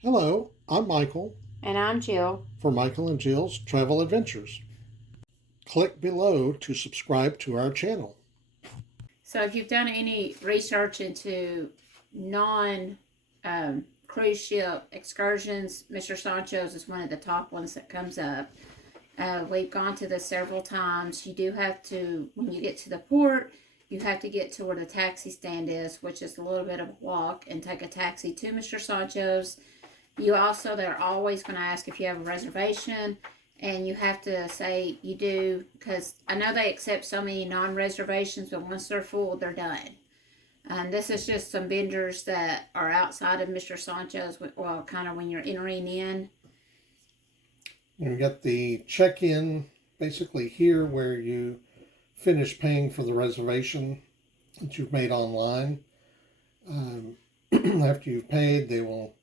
Hello, I'm Michael And I'm Jill. for Michael and Jill's Travel Adventures. Click below to subscribe to our channel. So, if you've done any research into non cruise ship excursions, Mr. Sancho's is one of the top ones that comes up. We've gone to this several times. You do have to, when you get to the port, you have to get to where the taxi stand is, which is a little bit of a walk, and take a taxi to Mr. Sancho's. They're always going to ask if you have a reservation, and you have to say you do, because I know they accept so many non-reservations, but once they're full, they're done. And this is just some vendors that are outside of Mr. Sancho's, well, kind of when you're entering in. You got the check-in basically here where you finish paying for the reservation that you've made online. After you've paid, they will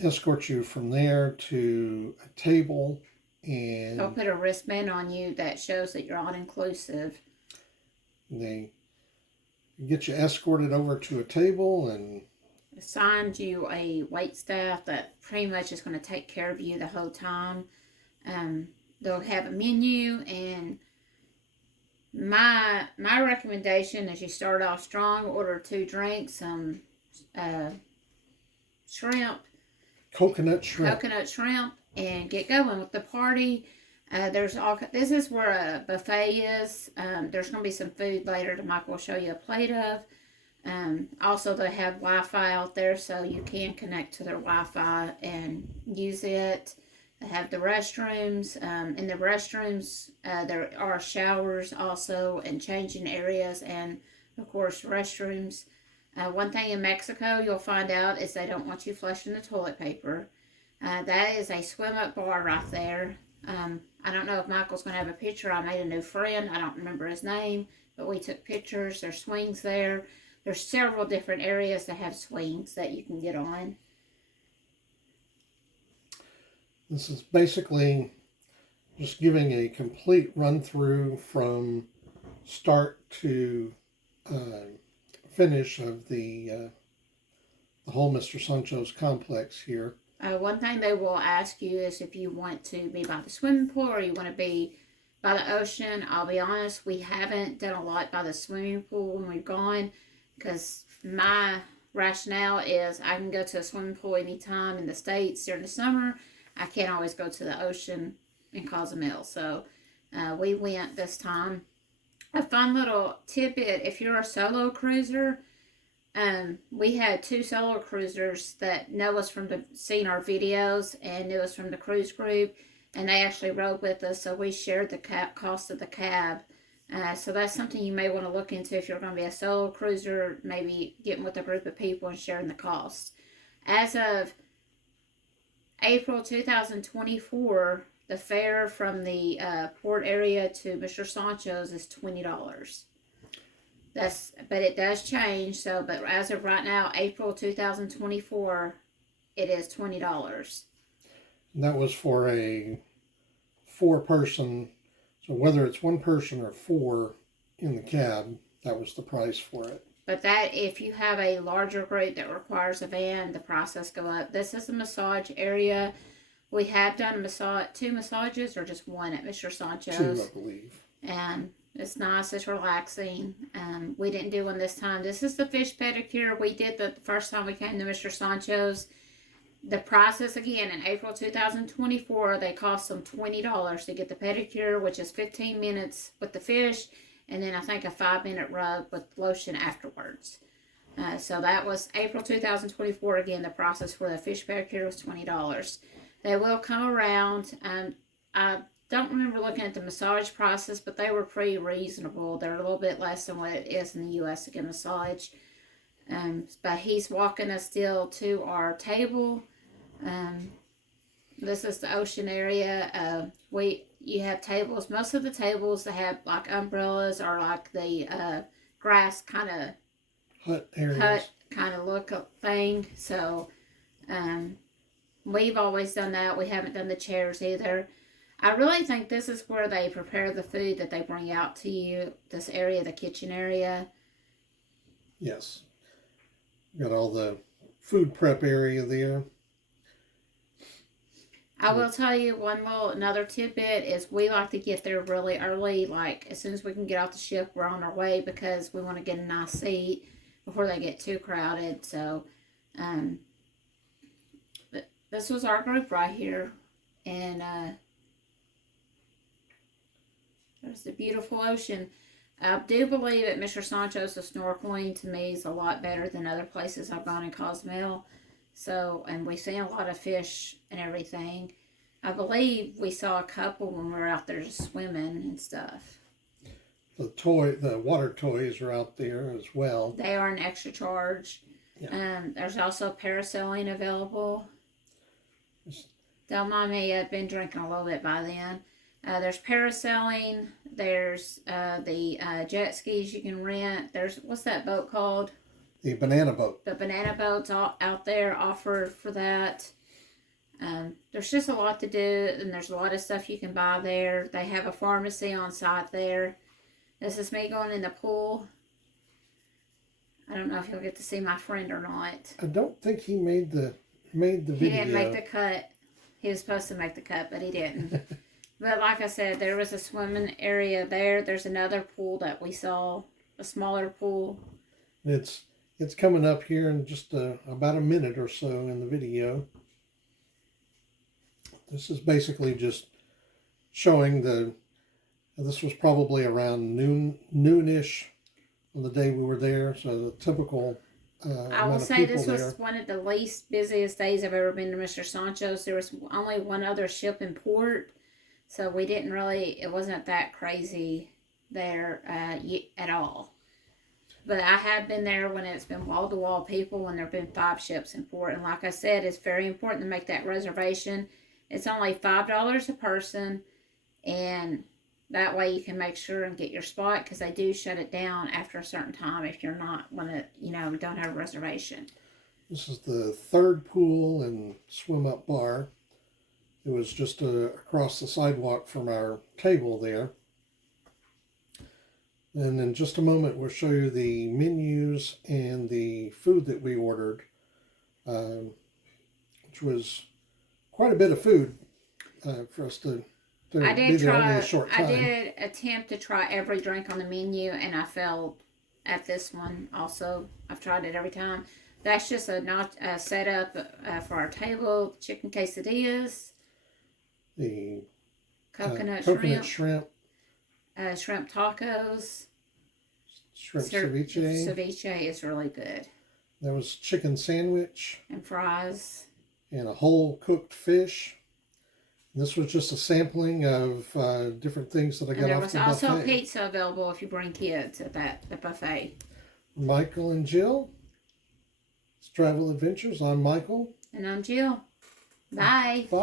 escort you from there to a table, and They'll put a wristband on you that shows that you're all inclusive. they get you escorted over to a table and assigned you a wait staff that pretty much is going to take care of you the whole time. They'll have a menu, and my recommendation is you start off strong, order 2 drinks, some shrimp, coconut shrimp, and get going with the party. This is where a buffet is. There's going to be some food later that Michael will show you a plate of. Also, they have Wi-Fi out there, so you can connect to their Wi-Fi and use it. They have the restrooms. In the restrooms, there are showers also, and changing areas, and of course restrooms. One thing in Mexico you'll find out is they don't want you flushing the toilet paper. That is a swim-up bar right there. I don't know if Michael's going to have a picture. I made a new friend. I don't remember his name, but we took pictures. There's swings there. There's several different areas that have swings that you can get on. This is basically just giving a complete run-through from start to finish of the whole Mr. Sancho's complex here. One thing they will ask you is if you want to be by the swimming pool or you want to be by the ocean. I'll be honest, we haven't done a lot by the swimming pool when we've gone, because my rationale is I can go to a swimming pool anytime in the States during the summer. I can't always go to the ocean in Cozumel. So we went this time. A fun little tidbit, if you're a solo cruiser, we had 2 solo cruisers that know us from seeing our videos and knew us from the cruise group, and they actually rode with us, so we shared the cost of the cab. So that's something you may want to look into if you're going to be a solo cruiser, maybe getting with a group of people and sharing the cost. As of April 2024, the fare from the port area to Mr. Sancho's is $20. But it does change. But as of right now, April 2024, it is $20. That was for a 4-person. So whether it's 1 person or 4 in the cab, that was the price for it. But that, if you have a larger group that requires a van, the prices go up. This is a massage area. We have done 2 massages, or just 1 at Mr. Sancho's. 2, I believe. And it's nice. It's relaxing. We didn't do one this time. This is the fish pedicure. We did the first time we came to Mr. Sancho's. The prices, again, in April 2024, they cost them $20 to get the pedicure, which is 15 minutes with the fish, and then I think a 5-minute rub with lotion afterwards. So that was April 2024. Again, the process for the fish pedicure was $20. They will come around. I don't remember looking at the massage prices, but they were pretty reasonable. They're a little bit less than what it is in the U.S. to get a massage. But he's walking us still to our table. This is the ocean area. You have tables. Most of the tables, they have like umbrellas or like the grass kind of hut areas, hut kind of look thing. So we've always done that. We haven't done the chairs either. I really think this is where they prepare the food that they bring out to you. This area, the kitchen area. Yes. Got all the food prep area there. I will tell you another tidbit is we like to get there really early, like as soon as we can get off the ship, we're on our way because we want to get a nice seat before they get too crowded. So, but this was our group right here, and there's the beautiful ocean. I do believe at Mr. Sancho's the snorkeling to me is a lot better than other places I've gone in Cozumel. So, and we've seen a lot of fish and everything. I believe we saw a couple when we were out there just swimming and stuff. The water toys are out there as well. They are an extra charge. Yeah. There's also parasailing available. Don't mind me, I've been drinking a little bit by then. There's parasailing. There's the jet skis you can rent. There's, what's that boat called? The banana boat. The banana boat's all out there offered for that. There's just a lot to do, and there's a lot of stuff you can buy there. They have a pharmacy on site there. This is me going in the pool. I don't know if you'll get to see my friend or not. I don't think he made the video. He didn't make the cut. He was supposed to make the cut, but he didn't. But like I said, there was a swimming area there. There's another pool that we saw, a smaller pool. It's coming up here in just about a minute or so in the video. This is basically just showing this was probably around noonish on the day we were there. So the typical I will say this was one of the least busiest days I've ever been to Mr. Sancho's. There was only one other ship in port. So we didn't really, it wasn't that crazy there at all. But I have been there when it's been wall-to-wall people, when there have been 5 ships in port. And like I said, it's very important to make that reservation. It's only $5 a person. And that way you can make sure and get your spot, because they do shut it down after a certain time if you're not, don't have a reservation. This is the 3rd pool and swim-up bar. It was just across the sidewalk from our table there. And in just a moment, we'll show you the menus and the food that we ordered, which was quite a bit of food for us to be there only a short time. I did attempt to try every drink on the menu, and I failed at this one also. I've tried it every time. That's just a setup for our table, chicken quesadillas. The coconut shrimp, shrimp tacos, shrimp ceviche. Ceviche is really good. There was chicken sandwich and fries, and a whole cooked fish. And this was just a sampling of different things that I got off the buffet. There was also pizza available if you bring kids at the buffet. Michael and Jill. It's Travel Adventures. I'm Michael. And I'm Jill. Bye. Bye.